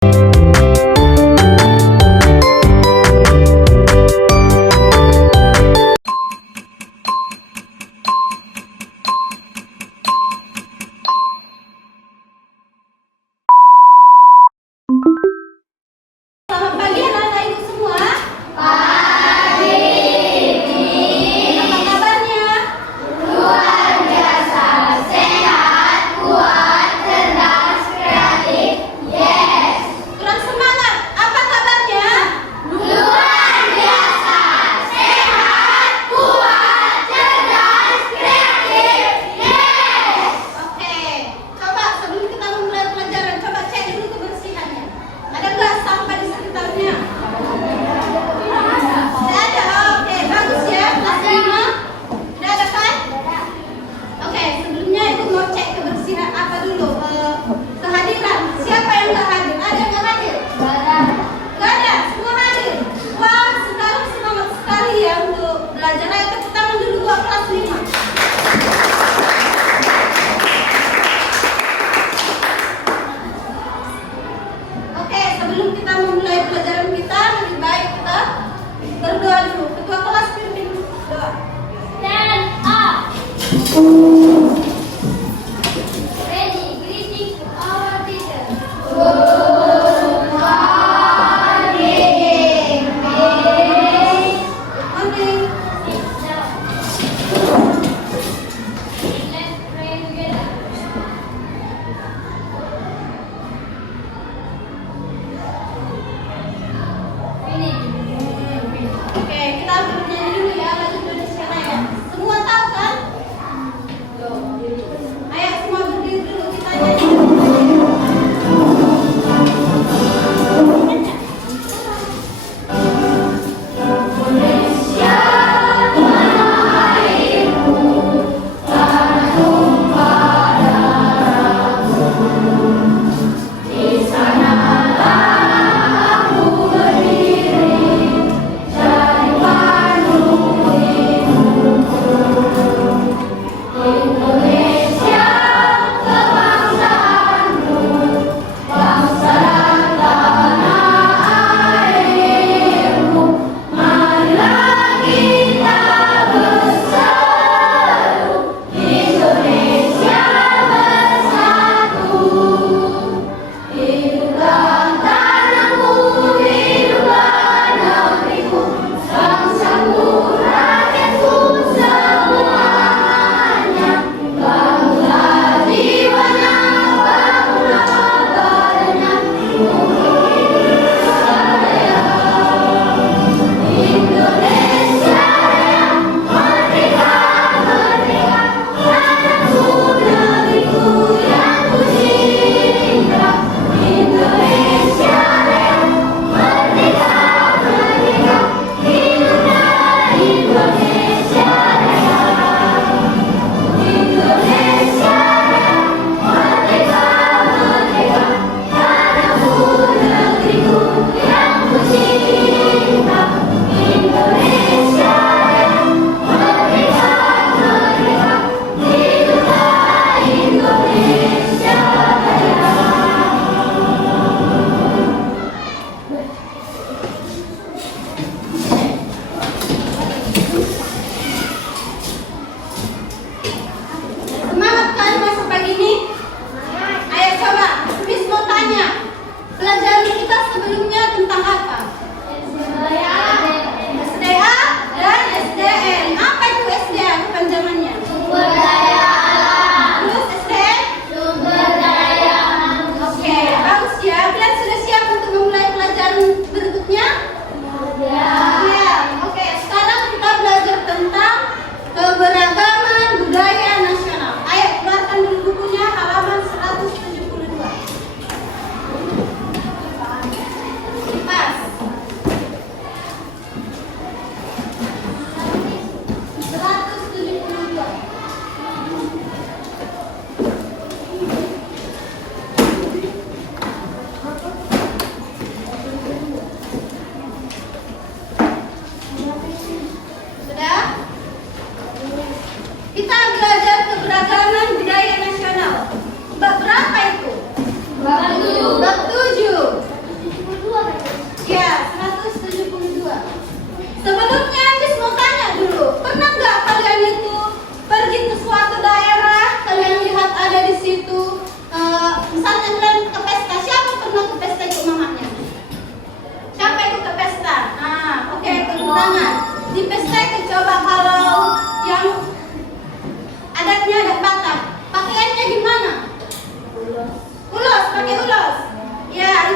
Selamat pagi anak-anak ibu semua. Apa kabarnya? Luar biasa, sehat, kuat, cerdas, kreatif. Yes. Kurang semangat. Apa kabarnya? Luar biasa, sehat, kuat, cerdas, kreatif. Yes. Oke. Coba sebelum kita memulai pelajaran, coba cek dulu kebersihannya. Ada nggak sampah di sekitarnya? Tidak ada. Oke, bagus ya. Kelas 5. Tidak ada kan? Oke, sebelumnya ibu mau cek kebersihan apa dulu? Kehadiran. Siapa yang nggak hadir? Ada nggak hadir? Nggak ada. Semua hadir. Wah, sekarang semangat sekali ya untuk belajar. Ayo tepuk tangan dulu buat kelas 5. Oke, sebelum kita memulai pelajaran kita, lebih baik kita berdoa dulu. Ketua kelas pimpin doa. Stand up. Ready. Greeting to our teacher. Good morning, Miss. Morning. Sit down. Let's pray together. Finish. Oke,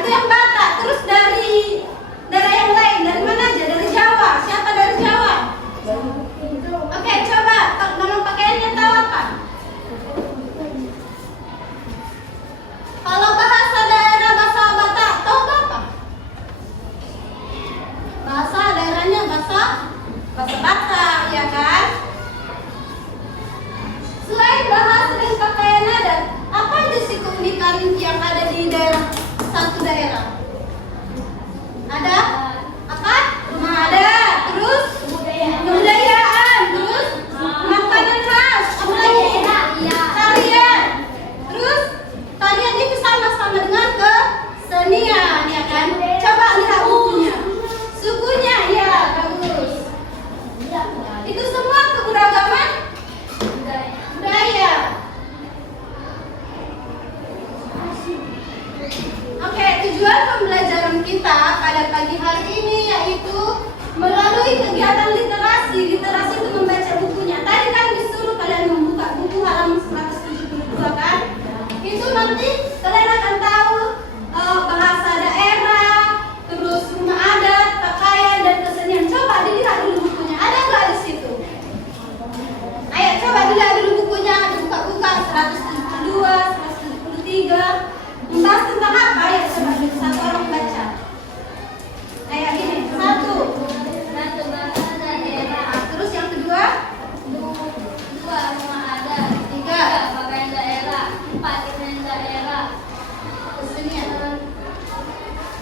itu yang Batak. Terus dari daerah yang lain, dari mana aja? Dari Jawa. Siapa dari Jawa? Oke, coba nama pakaiannya tahu apa? Kalau bahasa daerah bahasa Batak, tahu apa? Bahasa daerahnya bahasa Batak, ya kan? Selain bahasa dan pakaian adat, apa aja sih keunikan yang ada di daerah satu daerah? Ada apa? Rumah adat, terus kebudayaan, terus makanan khas, apa lagi? Tarian, terus tarian itu sama-sama dengan kesenian, ya kan? Coba lihat bukunya, sukunya, ya bagus. Itu semua keberagaman budaya. Oke, tujuan pembelajaran kita pada pagi hari ini yaitu melalui kegiatan literasi. Literasi itu membaca bukunya. Tadi kan disuruh kalian membuka buku halaman 172 kan? Itu nanti kalian akan tahu bahasa daerah, terus rumah adat, pakaian dan kesenian. Coba dilihat dulu bukunya. Ada nggak di situ? Ayo coba dilihat dulu bukunya. Dibuka-buka 172, 173. Membahas tentang apa? Ya coba satu orang baca. Kayak gini. Satu bahasa daerah. Terus yang kedua. Dua, rumah adat. Tiga. Pakaian daerah. 4, kesenian daerah. Kesenian.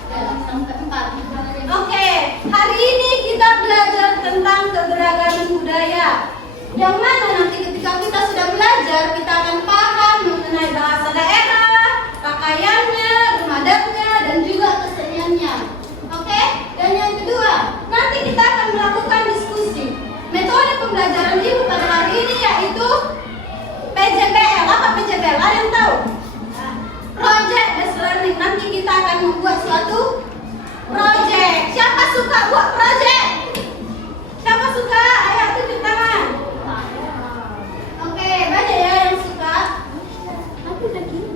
Ya, sampai 4. Oke, hari ini kita belajar tentang keberagaman budaya. Yang mana nanti ketika kita sudah belajar, kita akan paham mengenai bahasa daerah, pakaiannya, rumah adatnya, dan juga keseniannya. Oke? Dan yang kedua, nanti kita akan melakukan diskusi. Metode pembelajaran ibu pada hari ini yaitu PJBL. Apa PJBL? Ada yang tahu? Project Based Learning. Nanti kita akan membuat suatu project. Siapa suka buat project? Siapa suka? Ayo tunjuk tangan. Oke, banyak ya yang suka. Aku udah gini.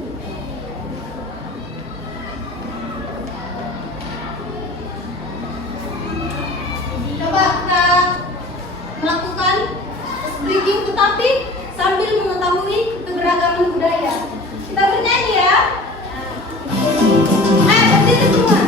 Coba kita melakukan breaking tetapi sambil mengetahui keberagaman budaya. Kita bernyanyi ya. Ayo berdiri semua.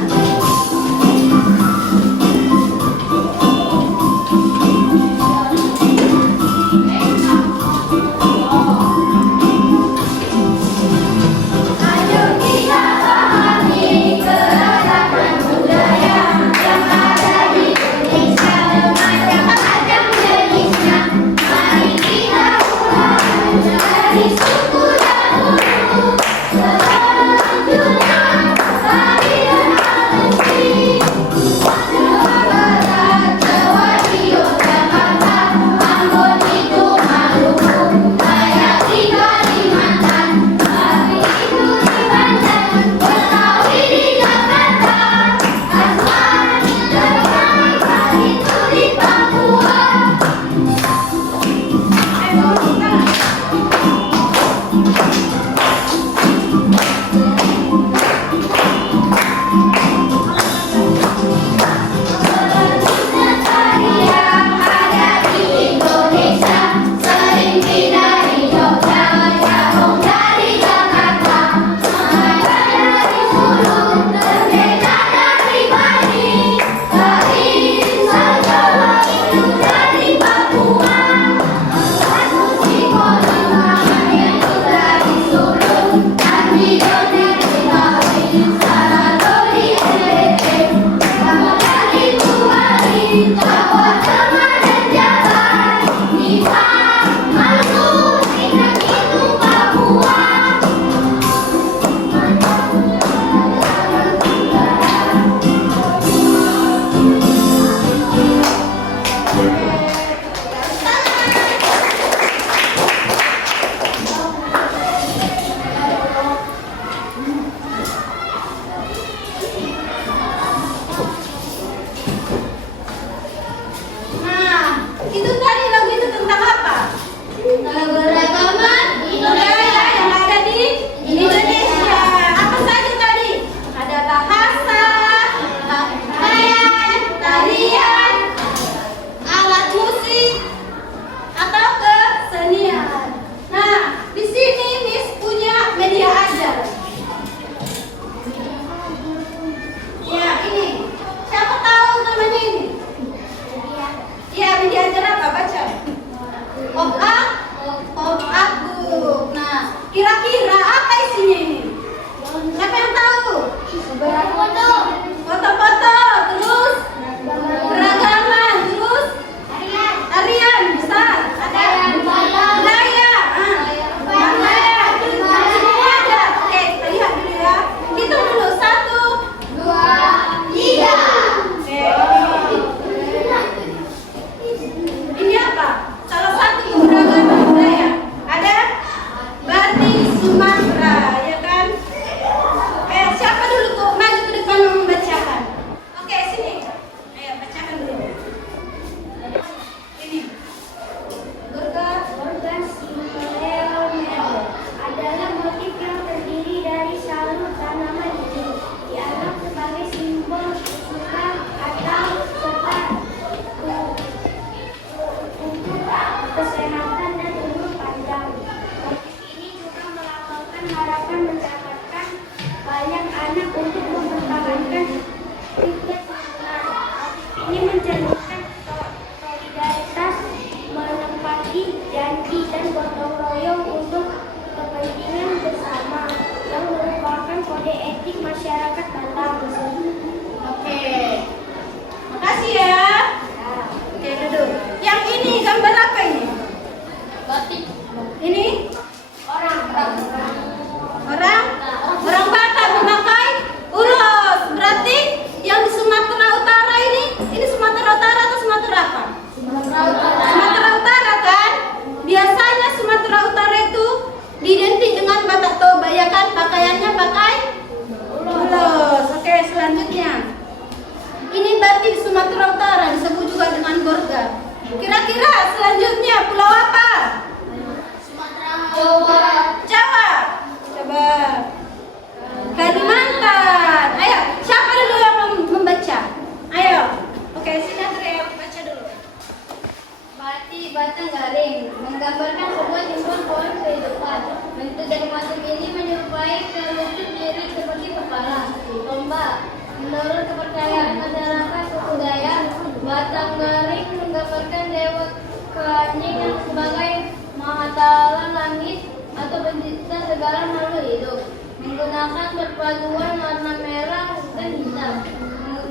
keheningan sebagai Mahatala langit atau pencipta segala makhluk hidup. Menggunakan perpaduan warna merah dan hitam.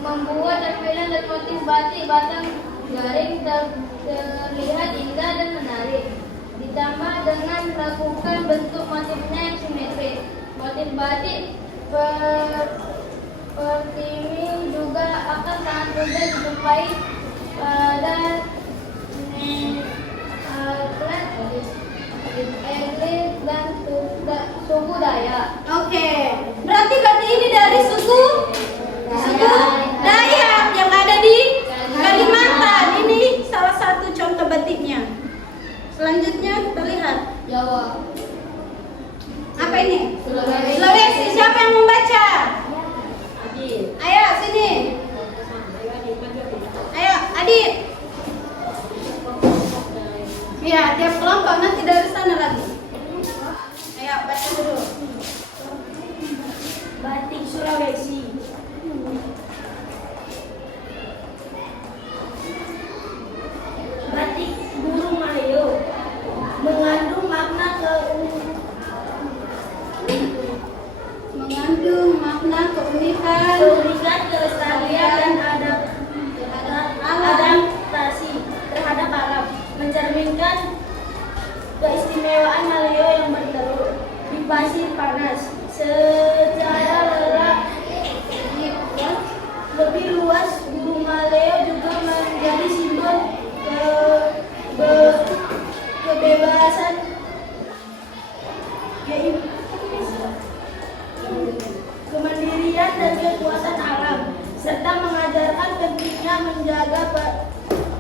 Membuat tampilan dan motif batik batang garing terlihat indah dan menarik. Ditambah dengan melakukan bentuk motifnya yang simetris. Motif batik seperti ini juga akan sangat mudah dijumpai pada etnis dan suku Dayak. Oke, berarti batik ini dari suku Dayak yang ada di Kalimantan. Ini salah satu contoh batiknya. Selanjutnya kita lihat. Jawa. Apa ini? Sulawesi. Sulawesi. Siapa yang membaca? Adit. Ayo sini. Ayo Adit. Iya, tiap kelompok nanti dari sana lagi. Ayo baca dulu. Batik Sulawesi. Batik burung maleo mengandung makna keunikan, kelestarian dan adaptasi terhadap alam, mencerminkan keistimewaan maleo yang bertelur di pasir panas secara lebih luas. Burung maleo juga menjadi simbol kebebasan, kemandirian dan kekuatan alam, serta mengajarkan pentingnya menjaga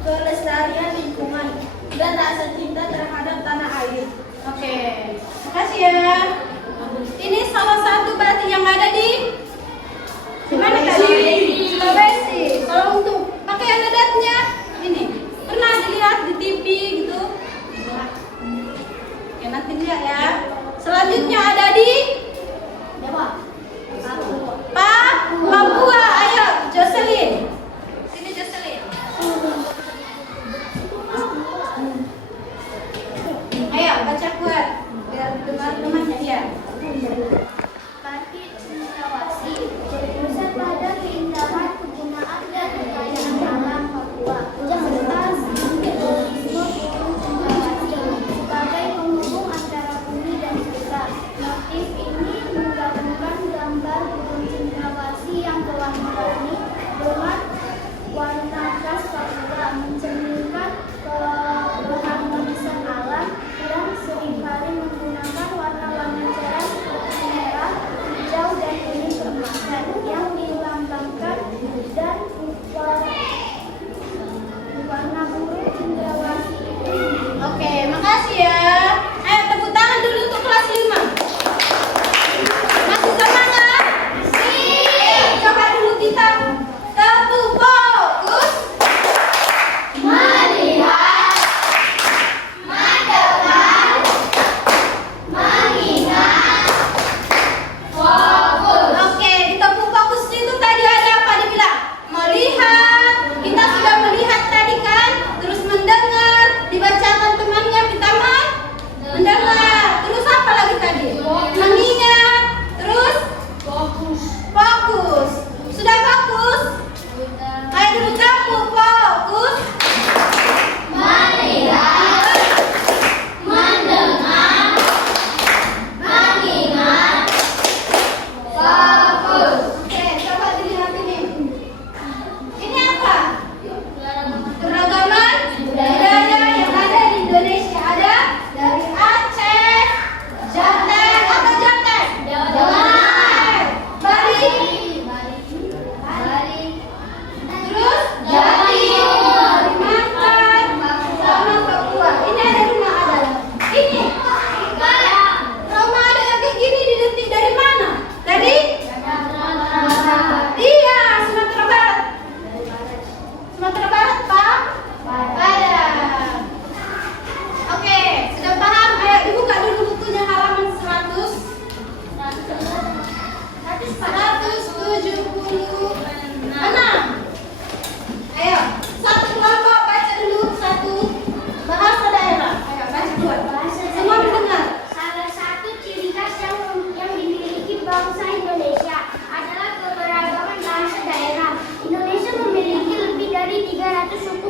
kelestarian lingkungan dan rasa cinta terhadap tanah air. Oke, makasih ya. Ini salah satu batik yang ada di mana tadi? Sulawesi. Kalau untuk pakaian adatnya ini pernah dilihat di TV gitu? Ya nanti lihat ya. Selanjutnya ada di Papua. Ayo Jocelyn. Sini Jocelyn. Ayo baca kuat biar teman-temannya dia. Batik Sulawesi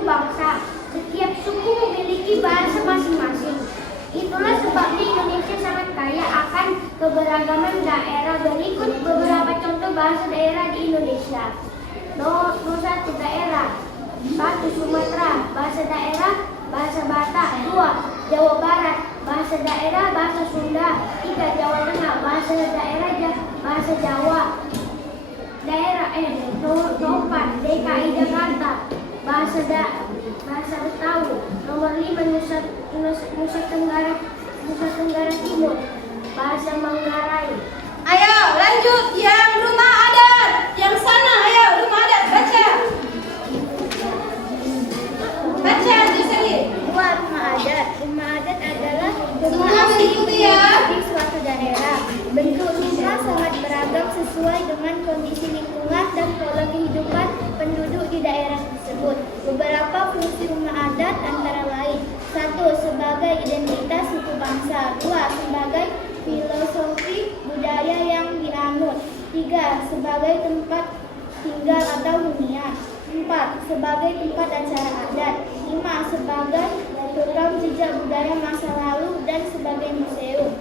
bangsa. Setiap suku memiliki bahasa masing-masing. Itulah sebabnya Indonesia sangat kaya akan keberagaman daerah. Berikut beberapa contoh bahasa daerah di Indonesia. Nomor 1 daerah. 1 Sumatera, bahasa daerah bahasa Batak. 2 Jawa Barat, bahasa daerah bahasa Sunda. 3 Jawa Tengah, bahasa daerah bahasa Jawa. Nomor 4 DKI Jakarta, bahasa Betawi. Nomor 5 Nusa Tenggara Timur, bahasa Manggarai. Ayo lanjut yang rumah adat. Yang sana ayo rumah adat baca. Baca Juseli. 2 Rumah adat. Rumah adat adalah Semua rumah mengikuti ya. di suatu daerah. Bentuk rumah sangat beragam sesuai dengan kondisi lingkungan dan pola kehidupan penduduk di daerah tersebut. Beberapa fungsi rumah adat antara lain: 1. Sebagai identitas suku bangsa. 2. Sebagai filosofi budaya yang dianut. 3. Sebagai tempat tinggal atau hunian. 4. Sebagai tempat acara adat. 5. Sebagai rekam jejak budaya masa lalu dan sebagai museum.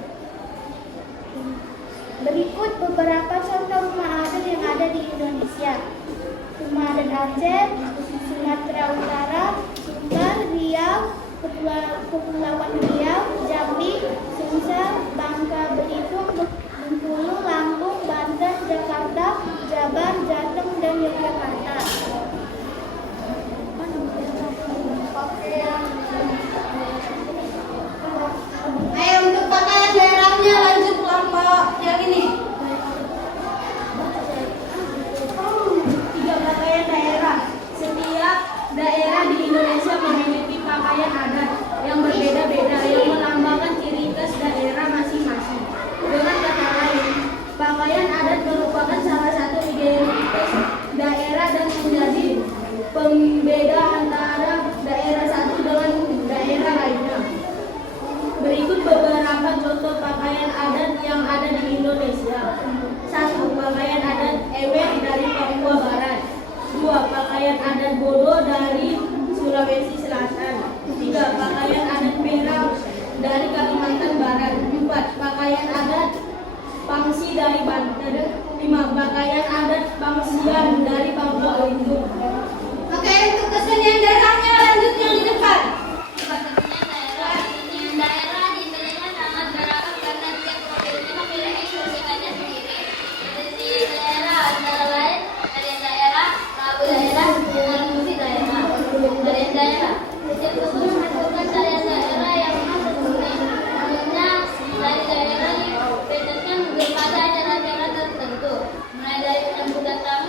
Berikut beberapa contoh rumah adat yang ada di Indonesia. Rumah adat Aceh, Sumatera Utara, Sumbar, Riau, Kepulauan Riau, Jambi, Sumsel, Bangka Belitung, Bengkulu, Lampung, Banten, Jakarta, Jabar, Jateng, dan Yogyakarta. Ayo untuk pakaian daerahnya lanjut kelompok yang ini. 3 pakaian daerah. Setiap daerah di Indonesia memiliki pakaian adat yang berbeda-beda yang melambangkan ciri khas daerah masing-masing. Dengan kata lain, pakaian adat merupakan salah satu identitas daerah dan menjadi pembeda antara daerah satu dengan daerah lainnya. Berikut beberapa contoh pakaian adat yang ada di Indonesia. 1. Pakaian adat Ewe dari Papua Barat. 2. Pakaian adat Bodo dari Sulawesi Selatan. 3. Pakaian adat Pera dari Kalimantan Barat. 4. Pakaian adat Pangsi dari Banten. 5. Pakaian adat Pangsian dari Papua Belitung. Oke, untuk kesenian daerahnya lanjut yang di depan. Kesenian daerah di Indonesia sangat beragam karena tiap provinsi memiliki keunikannya sendiri. Kesenian daerah antara lain tarian daerah, lagu daerah, dan musik daerah. Tarian daerah. Setiap suku menghasilkan tarian daerah yang khas tersendiri. Umumnya, tari daerah diperuntukkan kepada acara-acara tertentu, mulai dari penyambutan tamu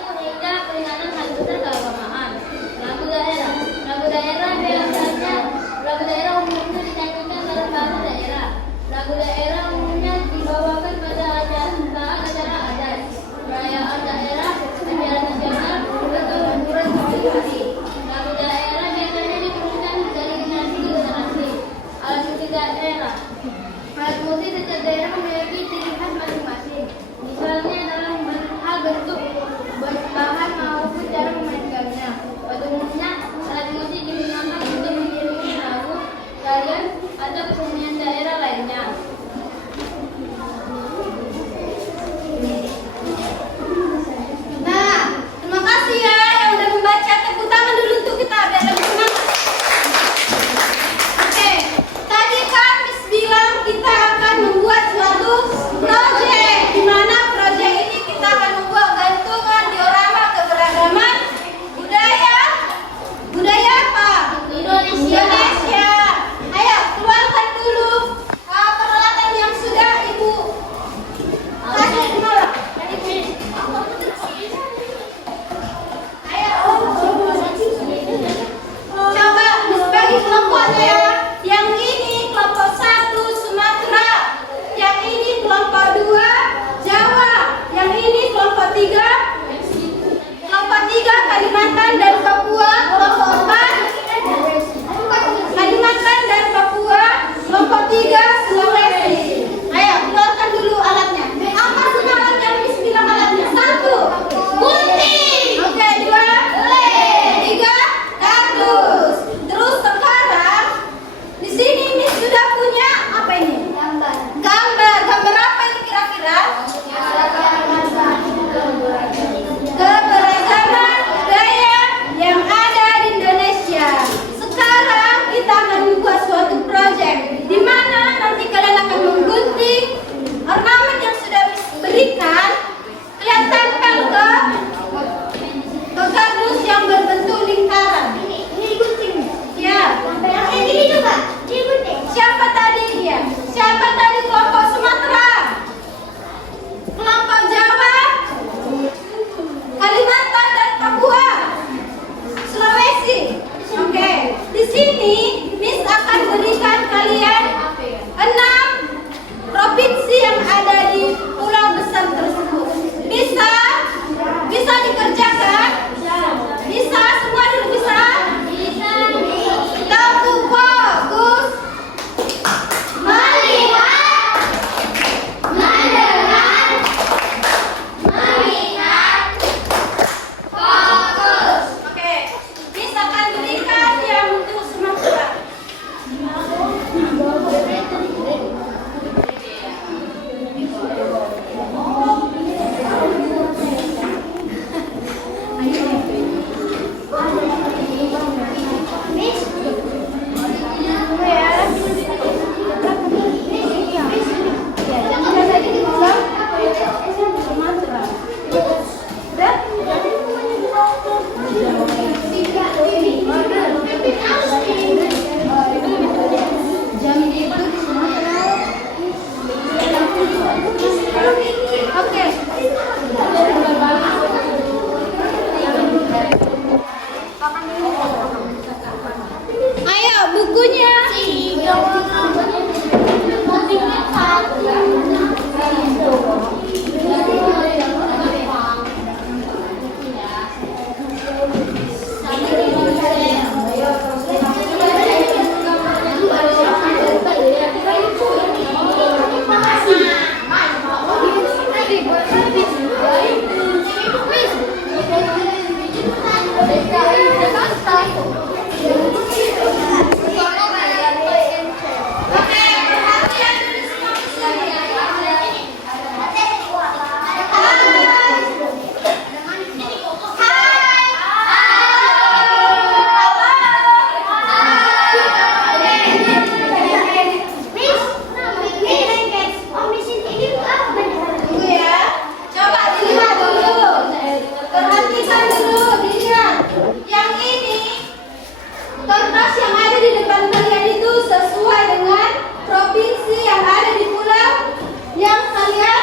di depan kalian itu sesuai dengan provinsi yang ada di pulau yang kalian,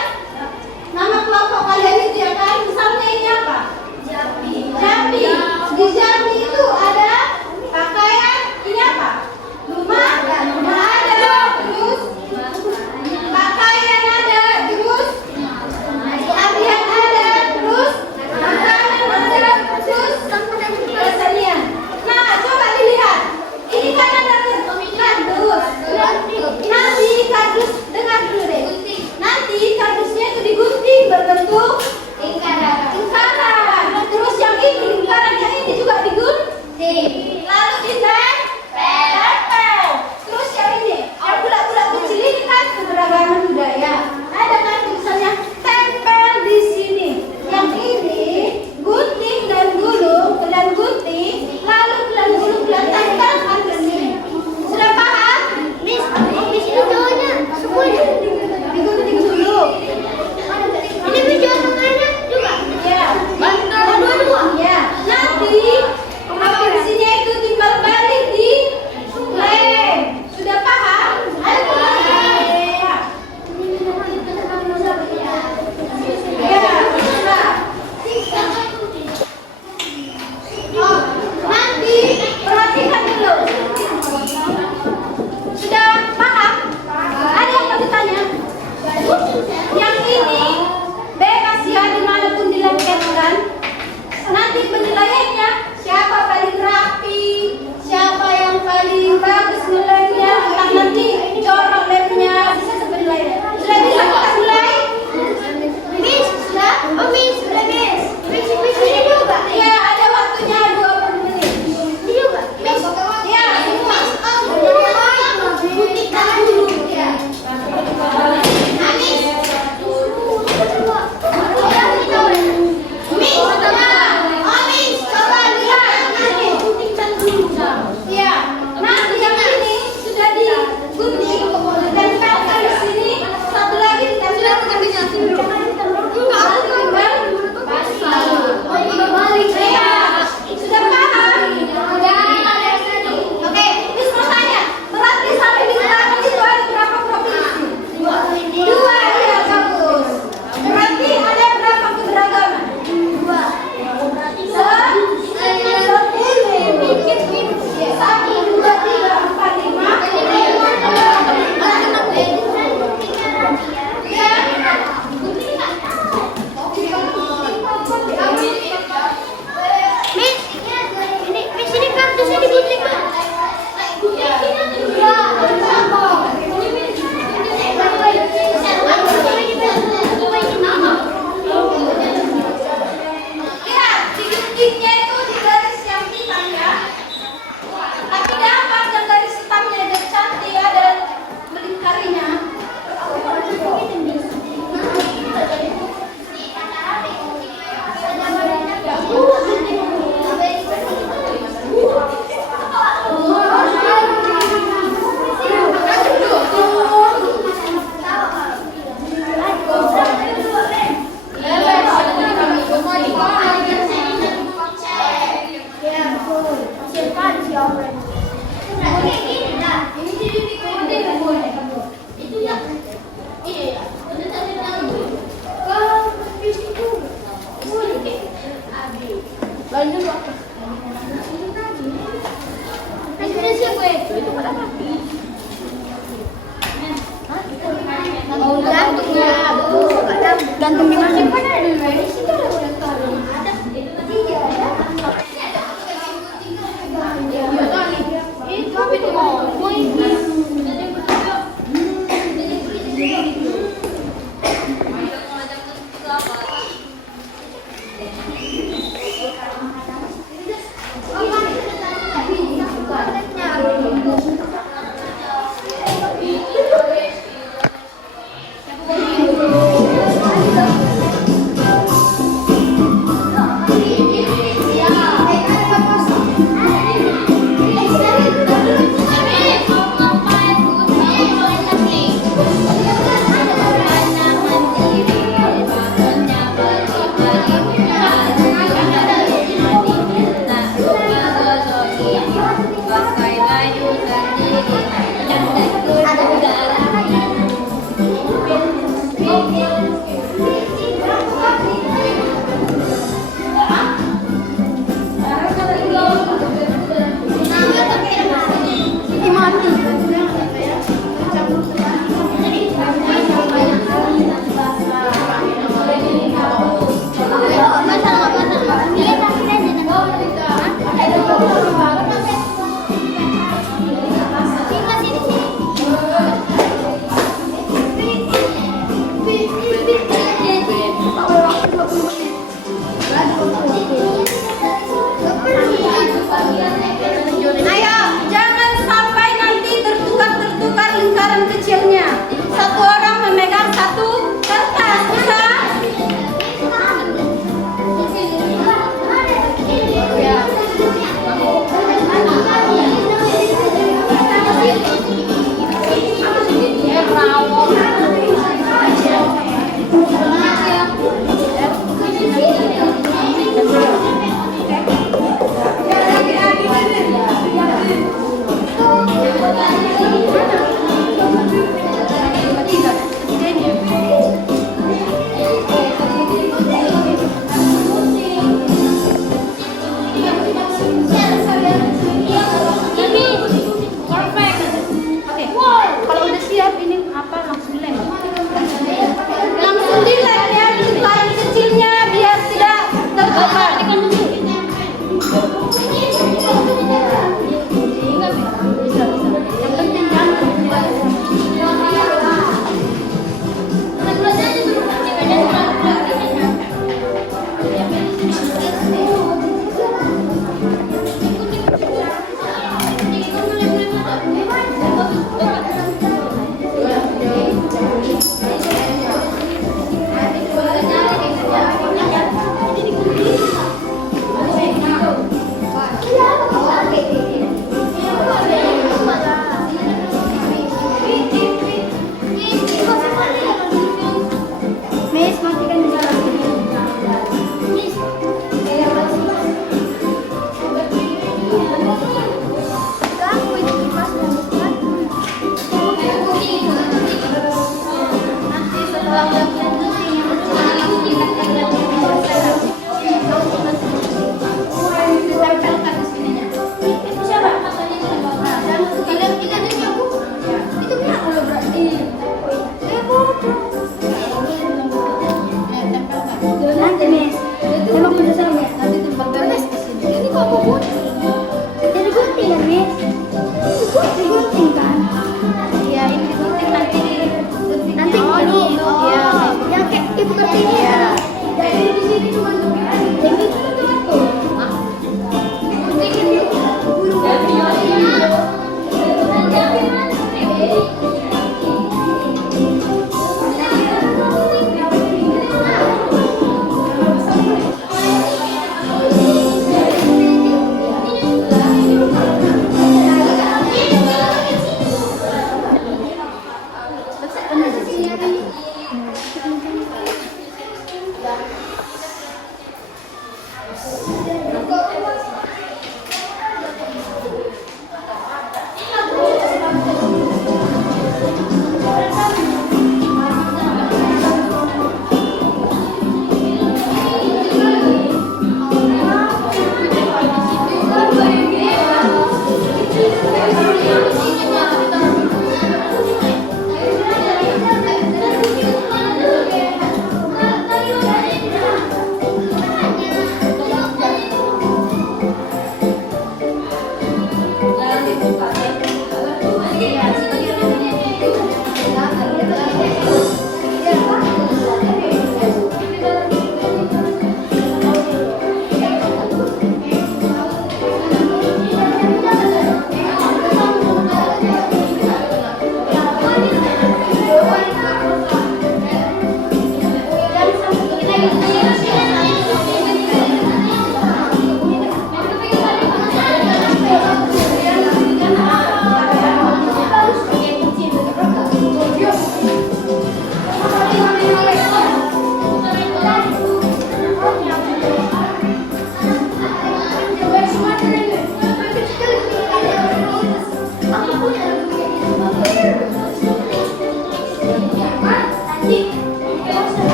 nama kelompok kalian itu ya kan. Misalnya ini apa? Jambi. Di Jambi itu ada pakaian, ini apa? Rumah ada, terus pakaian ada, terus latihan ada, terus makanan ada, terus kesenian. Nah, coba dilihat. Ini kan ada kardus. Nanti kardus, dengar dulu deh. Nanti kardusnya itu digunting berbentuk lingkaran. Terus yang ini lingkaran yang ini juga digunting. Lalu ditempel. Terus yang ini, yang bulat-bulat kecil ini kan keberagaman budaya. Ada kan tulisannya tempel di sini. Yang ini gunting dan gulung, dan gunting, lalu dan gulung dan tempelkan ke sini. Sudah paham? Miss ini cowoknya semuanya. Digunting dulu. Ini video tangannya juga. Ya. Dua-dua. Ya. Nanti provinsinya itu timbal balik di lem. Sudah paham? Ayo ya. Ya, sudah. Oh, nanti perhatikan dulu. Sudah paham? Ada yang mau ditanya? Yang ini bebas ya dimanapun dilakukan. Nanti penilaiannya siapa paling rapi, siapa yang paling bagus nilainya, entah nanti corong lemnya, bisa sebenarnya. Sudah bisa kita mulai? Miss, sudah? Oh Miss, sudah Miss. Miss ini juga. Ya, ada waktunya 20 menit. Ini juga. Miss, ya, semua. Gunting tangan dulu. Ya. Miss. Miss, coba lihat. Ya, nanti yang ini sudah digunting, ditempelkan di sini. Satu lagi ditempelkan di sini. Ya, sudah paham? Ya. Oke, Miss mau tanya, berarti sampai di belakang itu ada berapa provinsi? Dua, ya bagus. Berarti ada berapa keberagaman? Dua. Miss ini kardusnya digunting kan? Lihat, diguntingnya itu di garis yang hitam ya. Tapi dapat yang garis hitamnya dan cantik ya, dan melingkarinya. Gantung di mana?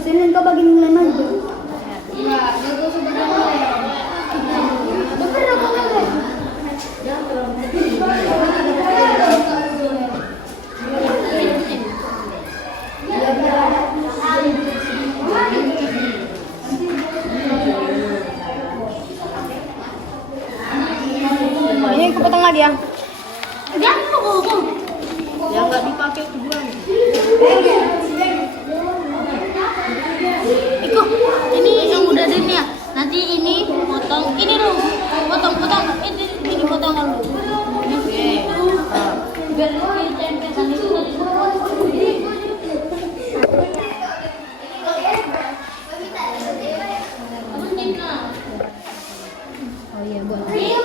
Sinin kau bagi nilai maju. Enggak, itu sebenarnya. kepotong lagi ya. Jangan hukum. Yang nggak dipakai kebuang. Iko, ini yang udah ada nih ya. Nanti ini potong, ini dulu. Potong. Ini potong dulu. Oke. Biar tempelan itu tadi. Oh iya, buat. Ini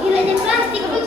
Gila jadi plastik.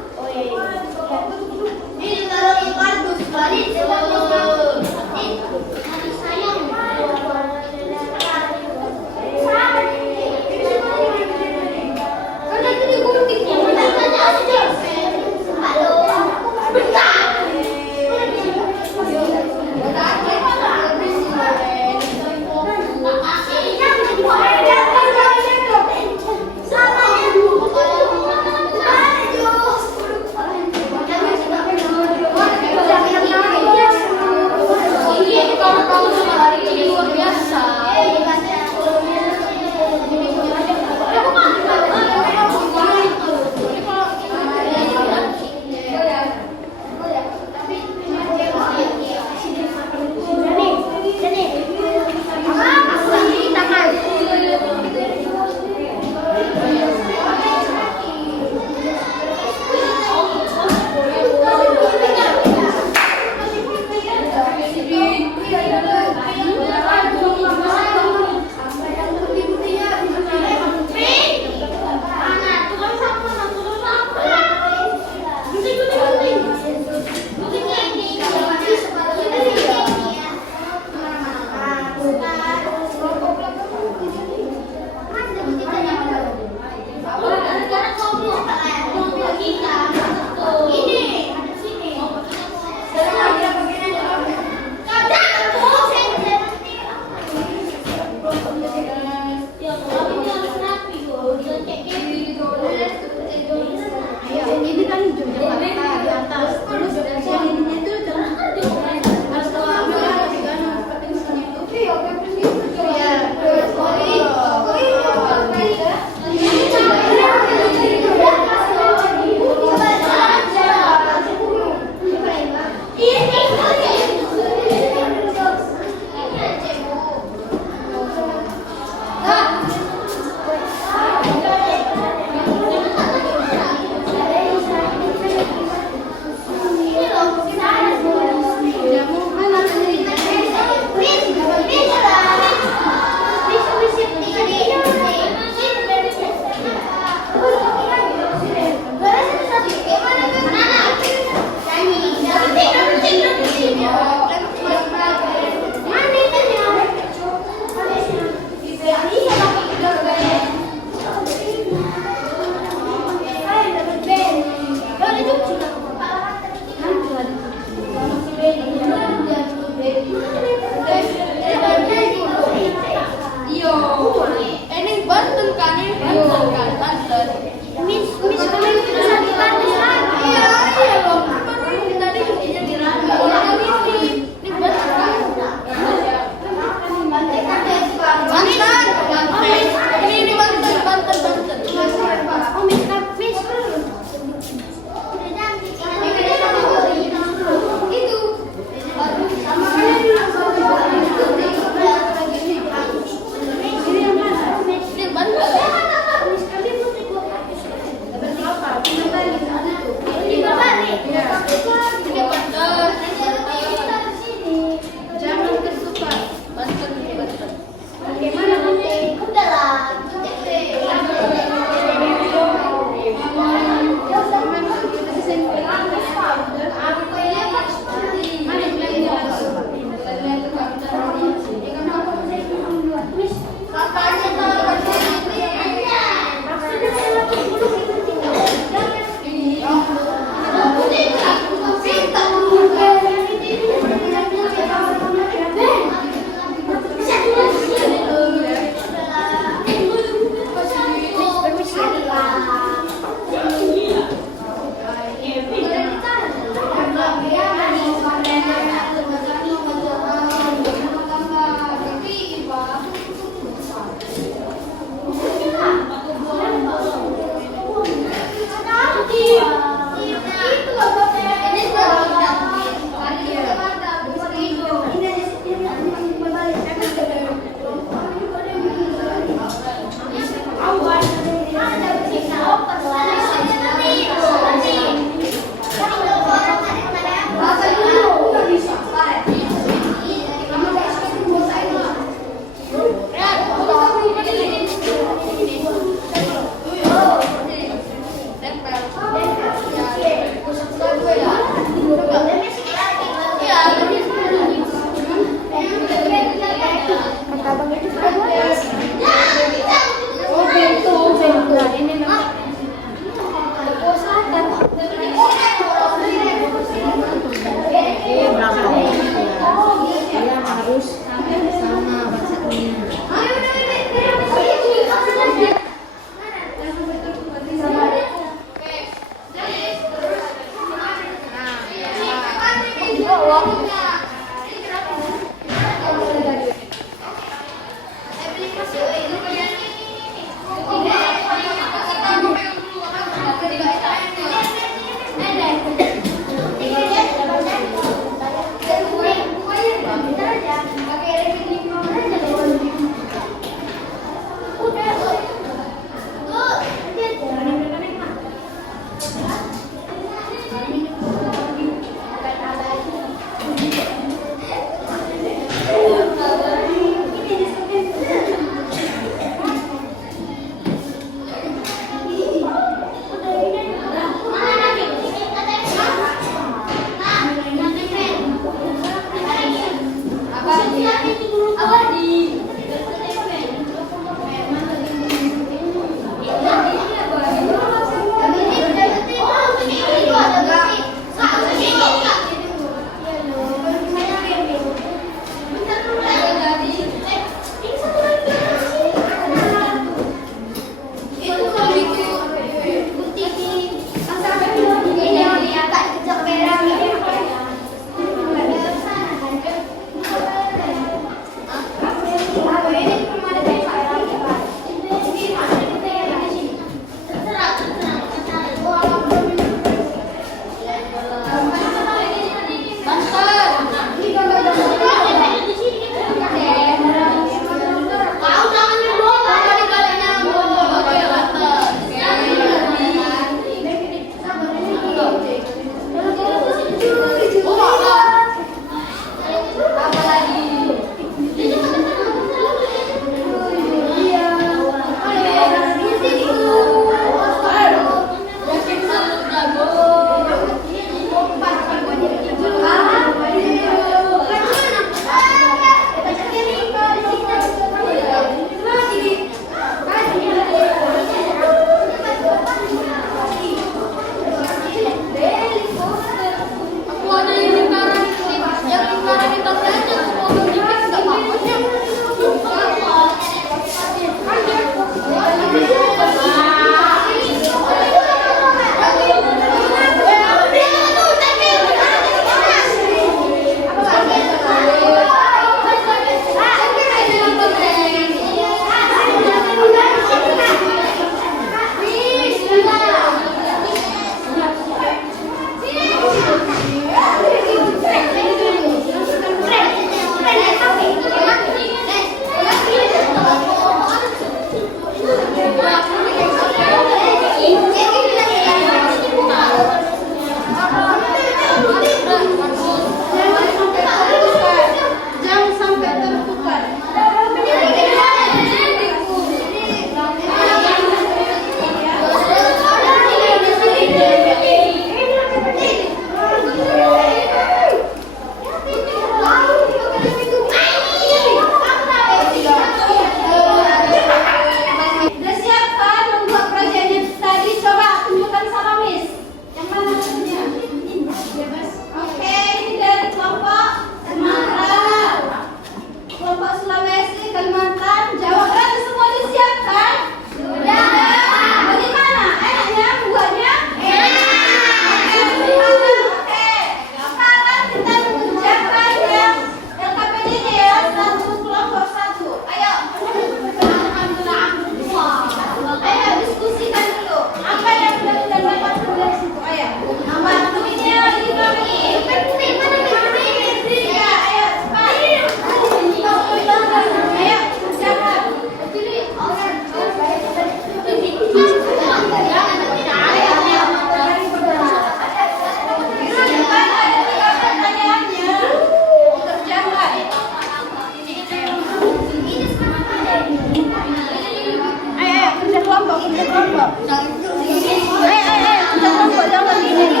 kelompok jangan gini.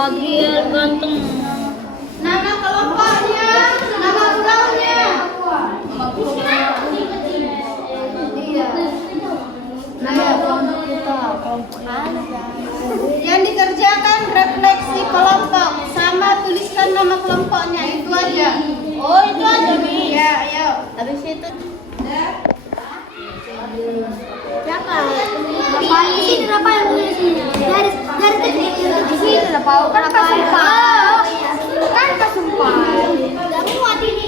Agil ganteng. Nama kelompoknya, nama pulaunya. Iya. Nama kelompok kita, kelompok mana? Yang dikerjakan refleksi kelompok sama tuliskan nama kelompoknya itu aja. Oh, itu aja, Mi. Ya, ayo. Habis itu Udah. siapa? Di sini berapa yang tulis ini? Dari di sini berapa? Kan kasumpah. Kan kasumpah. Enggak muat ini.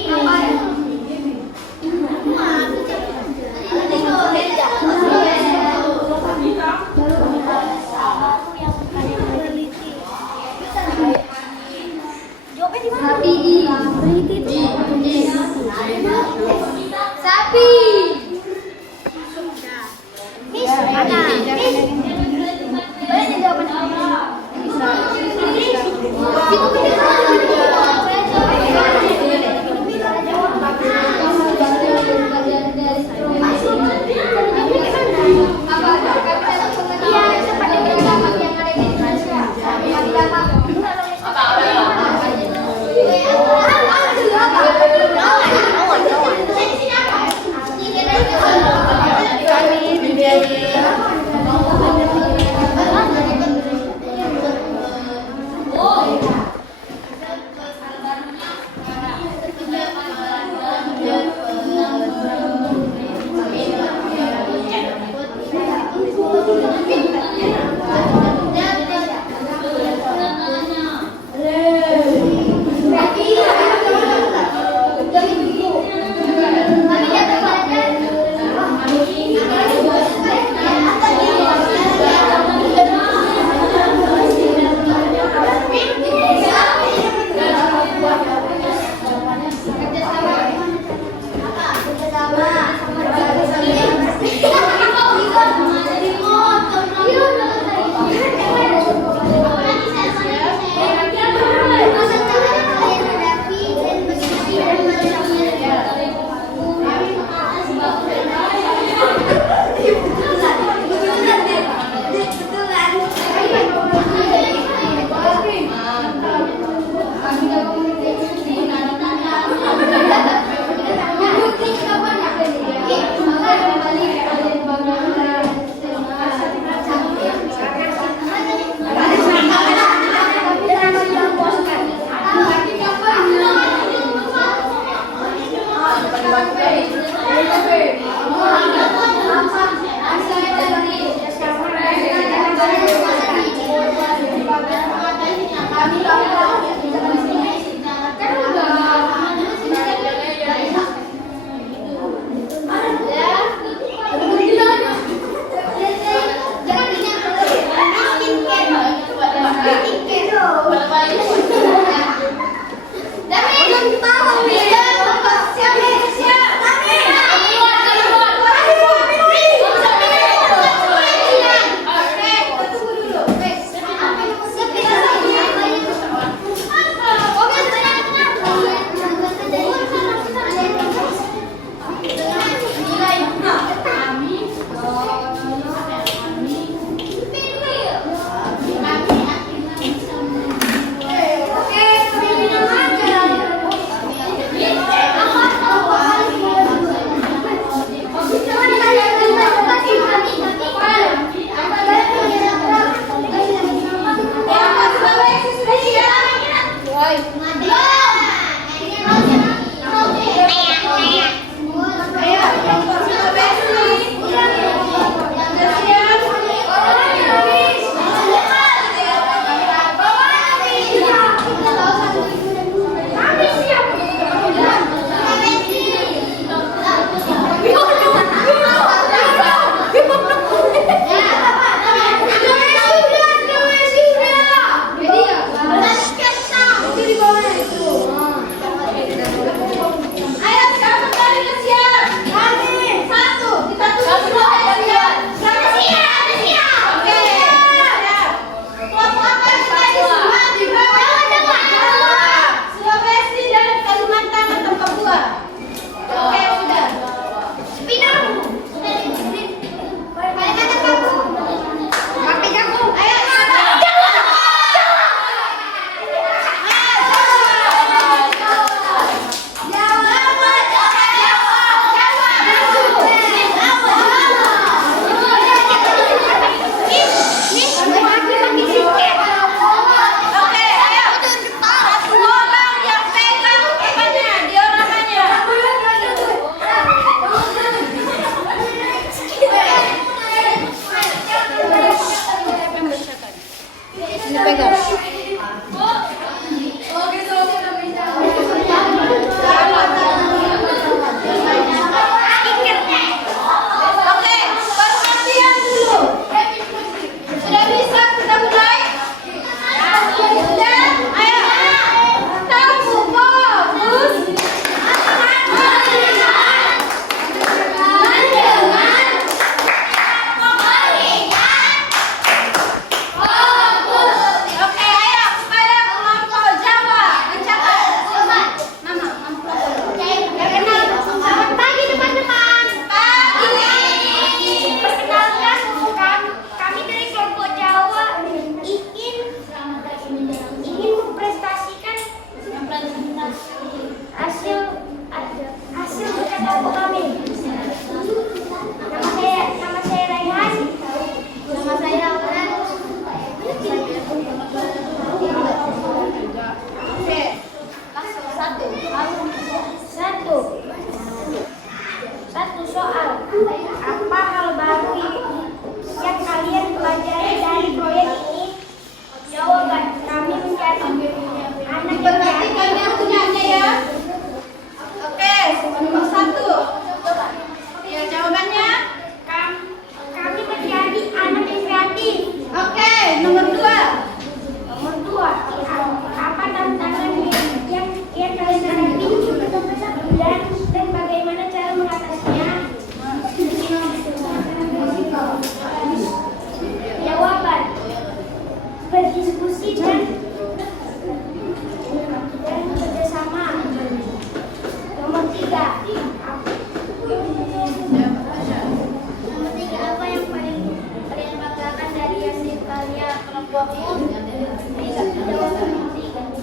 Jawabnya di mana? Sapi. Miss, mana? Miss. Boleh dijawab. Bisa. Situ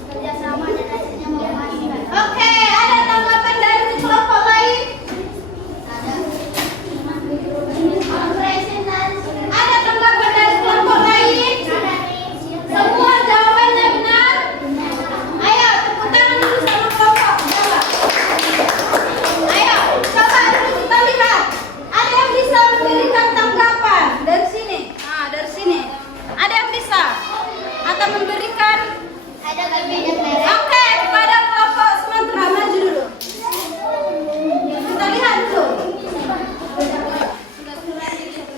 kerjasama dan hasilnya memuaskan. Oke, ada tanggapan dari kelompok lain? Ada tanggapan dari kelompok lain? Semua jawabannya benar? Ayo, tepuk tangan dulu sama kelompok. Coba. Ayo, coba dulu kita lihat. Ada yang bisa memberikan tanggapan dari sini? Nah, dari sini. Ada yang bisa? Atau memberikan? Ada babi dan merah. Oke, kepada kelompok Sumatera maju dulu. Kita lihat dulu.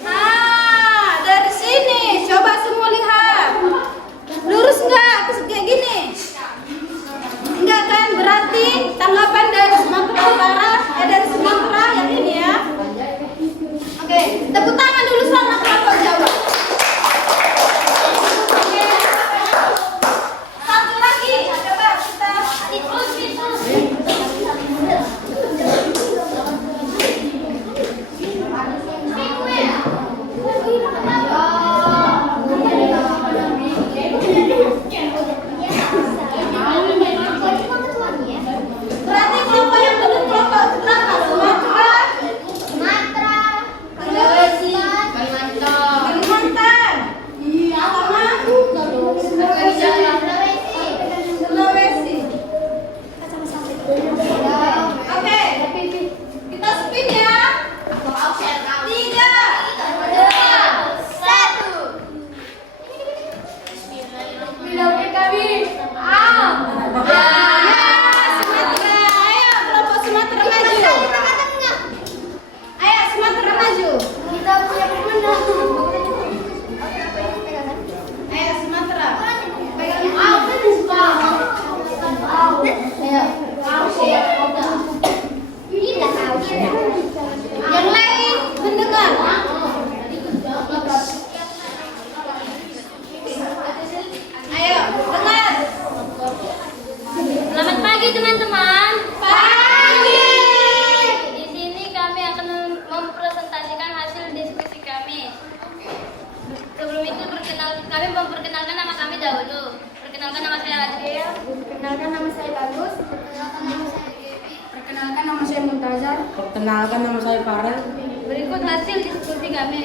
Nah, dari sini coba semua lihat. Lurus nggak? Kayak gini. Enggak kan? Berarti tanggapan dari Sumatera Utara, dari Sumatera yang ini ya. Oke, tepuk tangan dulu sama kelompok Jawa. Oke. Satu lagi, coba kita berarti kelompok yang belum kelompok berapa? Sumatera, Sulawesi, Kalimantan, iya, sama Sulawesi. Oke, kita spin ya. 3, 2, 1. Sumatera, ayo kelompok Sumatera maju. Ayo Sumatera maju. Kita punya pemenang. Ayo Sumatera. Yang lain mendengar. Ayo dengar. Selamat pagi teman-teman. Pagi. Di sini kami akan mempresentasikan hasil diskusi kami. Sebelum itu kami memperkenalkan nama kami dahulu. Perkenalkan nama saya Adria. Perkenalkan nama saya Bagus. Perkenalkan nama saya Devi. Perkenalkan nama saya Muntazar. Perkenalkan nama saya Farel. Berikut hasil diskusi kami.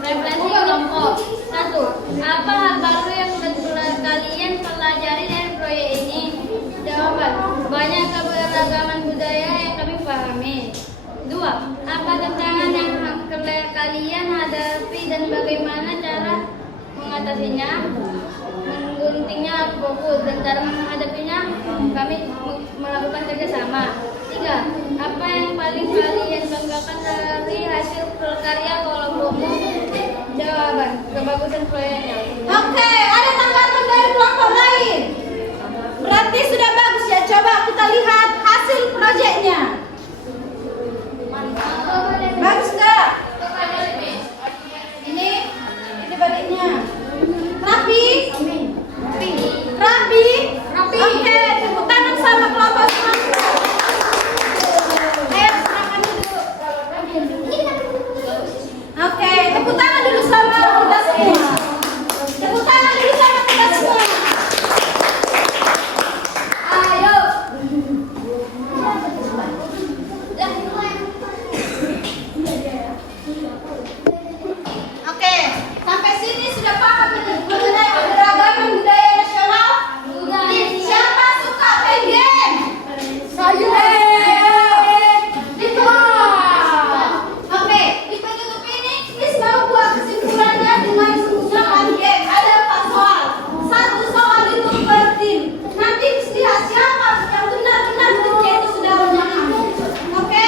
Referensi kelompok. 1. Apa hal baru yang kalian pelajari dari proyek ini? Jawaban. Banyak keberagaman budaya yang kami pahami. 2. Apa tantangan yang kalian hadapi dan bagaimana cara mengatasinya? Mengguntingnya fokus dan cara menghadapinya kami melakukan kerjasama. 3. Apa yang paling kalian banggakan dari hasil karya kelompokmu? Jawaban. Kebagusan proyeknya. Oke, ada tanggapan dari kelompok lain. Berarti sudah bagus ya. Coba kita lihat hasil proyeknya. Bagus nggak? Ini baliknya. Rapi? Rapi? Oke, tepuk tangan sama kelompok Sumatera. Ayo silakan duduk. Oke, tepuk tangan dulu sama kita semua. Tepuk tangan dulu sama kita semua. Ayo. Oke, sampai sini sudah paham mengenai keberagaman budaya nasional? Siapa suka main game? Oke, di penutup ini Miss mau buat kesimpulannya dengan menggunakan game. Ada 4 soal. 1 soal itu per tim. Nanti Miss lihat siapa yang benar-benar kerja itu sudah menang. Oke?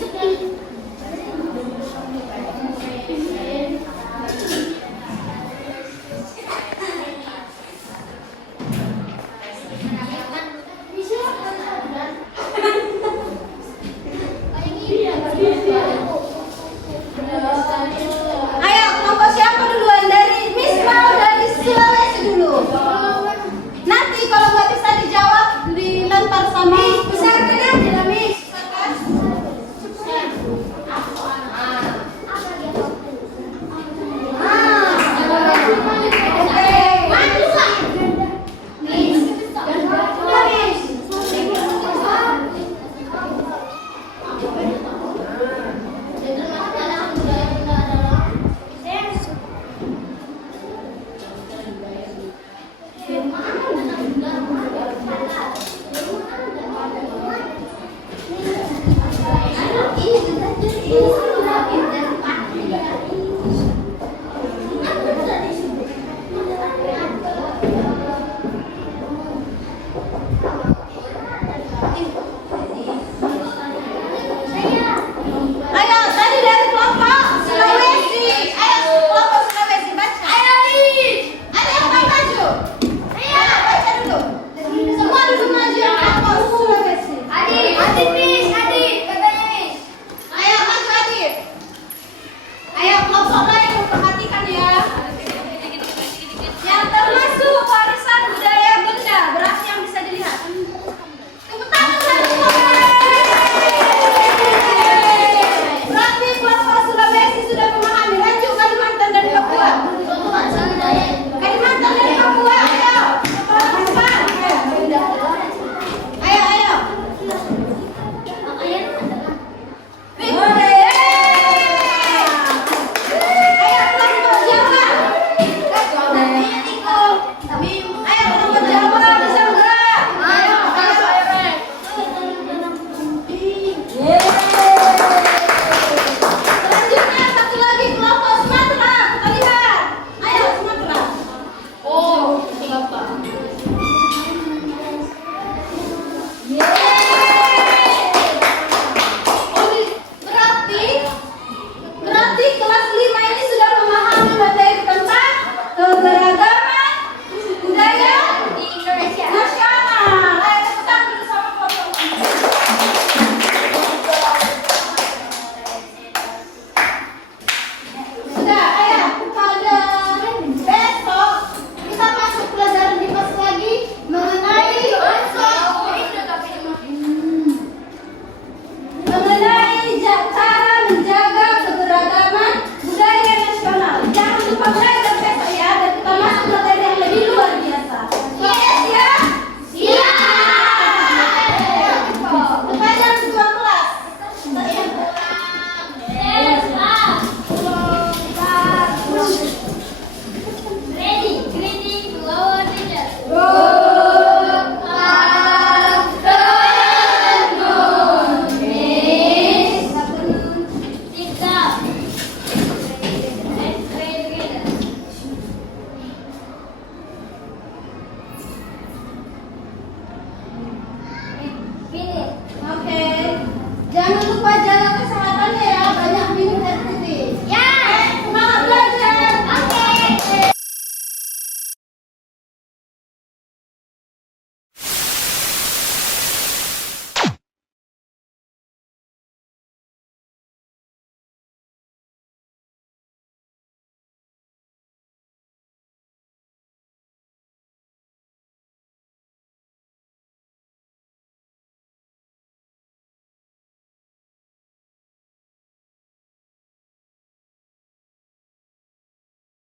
Sepi.